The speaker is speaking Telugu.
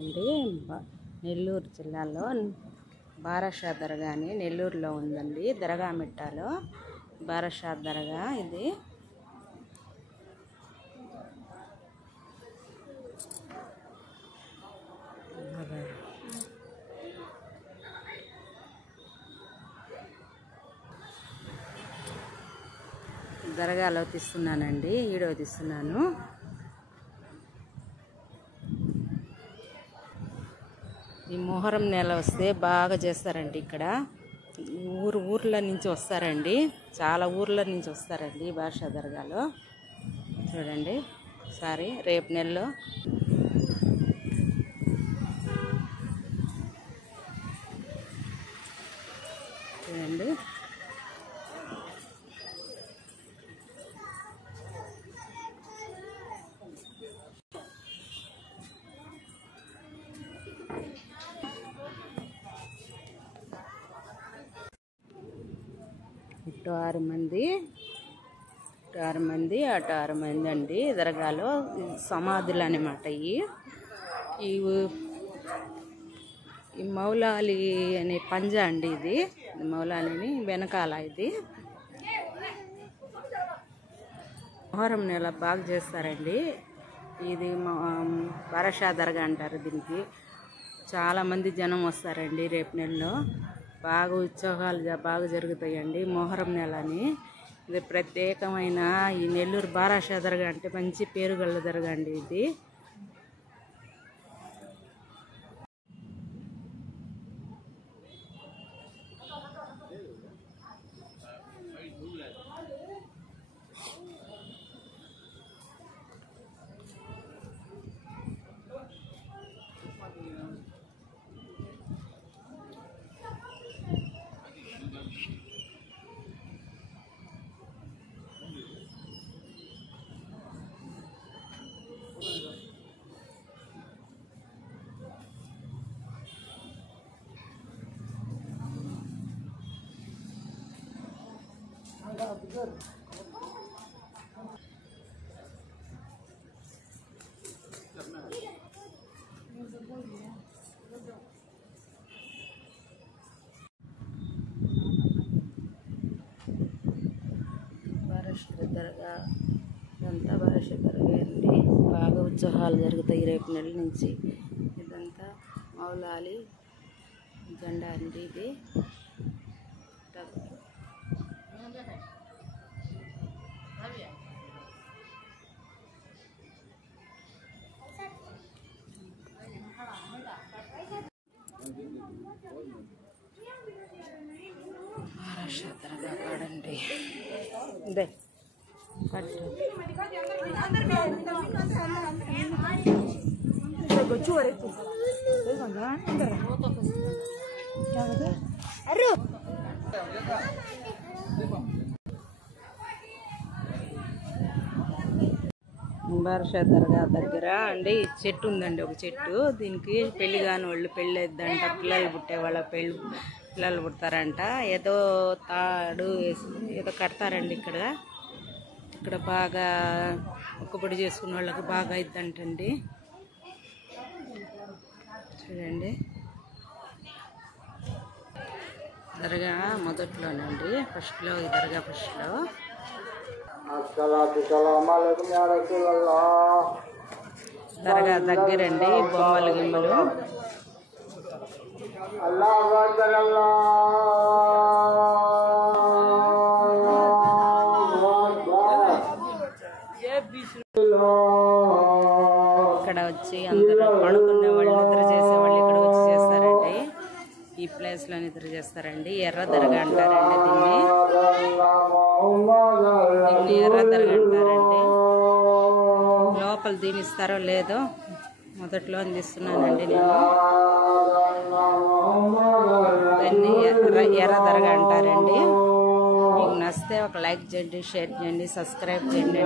చూడండి, నెల్లూరు జిల్లాలో బారాషా దర్గా అని నెల్లూరులో ఉందండి. దర్గా మిట్టాలో బారాషా దర్గా ఇది. దర్గాలో తీస్తున్నానండి, వీడియో తీస్తున్నాను. ఈ మొహరం నెల వస్తే బాగా చేస్తారండి ఇక్కడ. ఊర్ల నుంచి వస్తారండి, చాలా ఊర్ల నుంచి వస్తారండి బారాషా దర్గాలో. చూడండి సారీ, రేపు నెలలో చూడండి. ఇటు 6 మంది, అటు 6 మంది అండి. దర్గాలో సమాధులు అన్నమాట. ఈ మౌలాలి అనే పంజా అండి ఇది. మౌలాలిని వెనకాల ఇది. మొహరం నెల బాగా చేస్తారండి. ఇది బారాషా దర్గా అంటారు దీనికి. చాలామంది జనం వస్తారండి రేపు నెలలో. బాగా ఉత్సవాలు బాగా జరుగుతాయండి మొహరం నెలని. ఇది ప్రత్యేకమైన ఈ నెల్లూరు బారాషా దర్గా అంటే మంచి పేరు గల దర్గా అండి ఇది. బారాషా దర్గా ఇదంతా బారాషా దర్గా అండి. బాగా ఉత్సవాలు జరుగుతాయి రేపు నెల నుంచి. ఇదంతా మౌలాలి జెండా అండి ఇది. బారాషా దర్గా కాడండి ఇదే కట్టు. బారాషా దర్గా దగ్గర అండి చెట్టు ఉందండి, ఒక చెట్టు. దీనికి పెళ్లి కాని వాళ్ళు పెళ్ళి అయిద్దంట, పిల్లలు పుట్టే వాళ్ళ పిల్లలు పుడతారంట. ఏదో తాడు ఏదో కడతారండి ఇక్కడ బాగా మొక్కుబడి చేసుకున్న వాళ్ళకి బాగా అయిద్దంటండి. చూడండి దర్గా మొదట్లోనండి, ఫస్ట్లో ఈ దర్గా ఫస్ట్లో. దర్గా దగ్గరండి బొమ్మలు గిమ్మలు. ఇక్కడ వచ్చి అందరూ పడుకునే వాళ్ళు, నిద్ర చేసేవాళ్ళు ఇక్కడ వచ్చి చేస్తారండి. ఈ ప్లేస్ లో నిద్ర చేస్తారండి. ఎర్ర దర్గా అంటారండి దీన్ని ఎర్ర దర్గా అంటారండి. లోపల దీనిస్తారో లేదో మొదట్లో అందిస్తున్నానండి నేను. దాన్ని ఎర్ర దర్గా అంటారండి. మీకు నచ్చితే ఒక లైక్ చేయండి, షేర్ చేయండి, సబ్స్క్రైబ్ చేయండి.